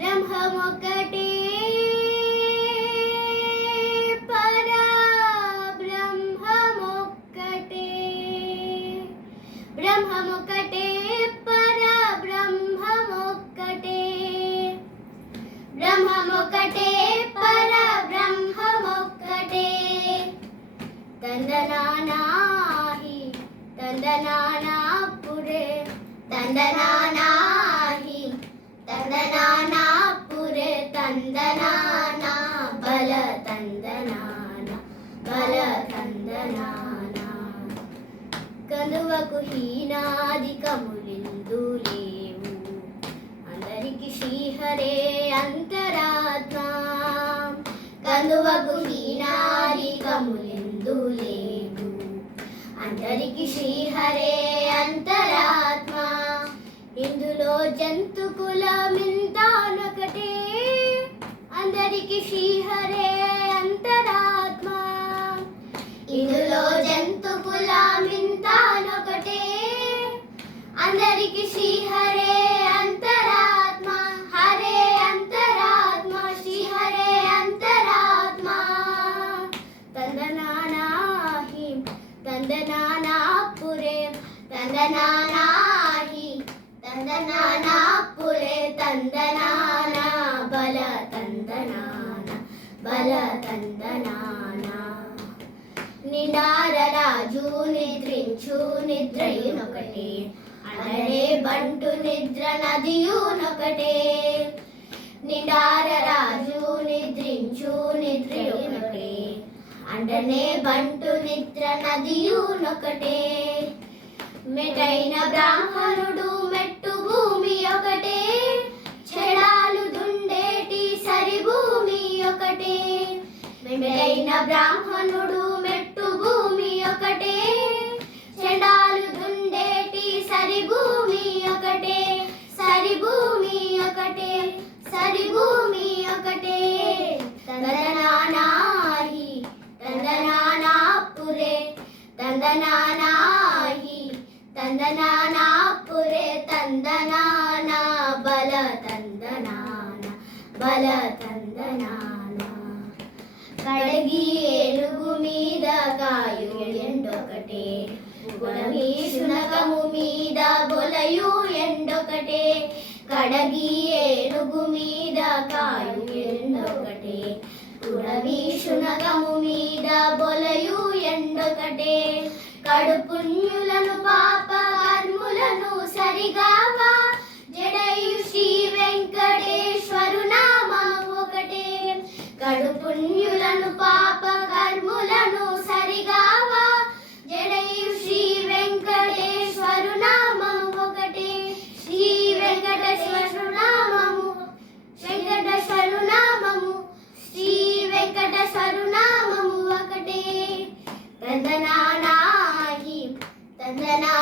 బ్రహ్మమొకటే పరబ్రహ్మమొక్కటే బ్రహ్మమొకటే పరబ్రహ్మమొక్కటే బ్రహ్మమొకటే పరబ్రహ్మమొక్కటే తందనానాహి తందనానాపురే తందనానాహి తందనానాపురే తందనానా బల తందనానా బల తందనానా కలువకు హీనాదికములిందు లేవు అందరికి శ్రీహరే అంతరాత్మ కలువకు హీనాదికములిందు లేవు అందరికి శ్రీహరే అంతరాత్మ ఇందులో జంతు కులమింతానొకటే అందరికి శ్రీహరే అంతరాత్మ ఇందులో జంతు కులమింతానొకటే అందరికి శ్రీహరే అంతరాత్మ హరే అంతరాత్మ శ్రీహరే అంతరాత్మ తందనానాహి తందనానాపురే తందనానాహి తందనానాపురే తందనానా బల తందనానా బల తందనానా నిండారరాజు నిద్రించు నిద్రయునొకటే అడరే బంటు నిద్ర నదియునొకటే నిండారరాజు నిద్రించు నిద్రయునొకటే అండనే బంటు నిద్ర నదియునొకటే మెటైన బ్రాహ్మణుడు మెట్టు భూమి ఒకటే చెడాలు దుండేటి సరి భూమి ఒకటే మెటైన బ్రాహ్మణుడు మెట్టు భూమి ఒకటే చెడాలు దుండేటి సరి భూమి ఒకటే సరి భూమి ఒకటే సరి భూమి ఒకటే తందనానాహి తందనానాపురే తందనానాహి తందనానాపురే తందనానా బల తందనానా బల తందనానా కడగి ఏనుగు మీద కాయు ఎండొకటే గుణమి శునకము మీద బొలయు ఎండొకటే కడగి ఏనుగు మీద కాయు ఎండొకటే గుణమి శునకము మీద బొలయు ఎండొకటే కడుపుణ్యులను పాప కర్ములను సరిగావా జడయు శ్రీ వెంకటేశ్వరు నామం ఒకటే కడుపుణ్యులను పాప కర్ములను సరిగావా జడయు శ్రీ వెంకటేశ్వరు నామం ఒకటే శ్రీ వెంకటేశ్వరు నామము వెంకటేశ్వరు నామము శ్రీ వెంకటేశ్వరు నామము ఒకటే తందనానాహి తందనా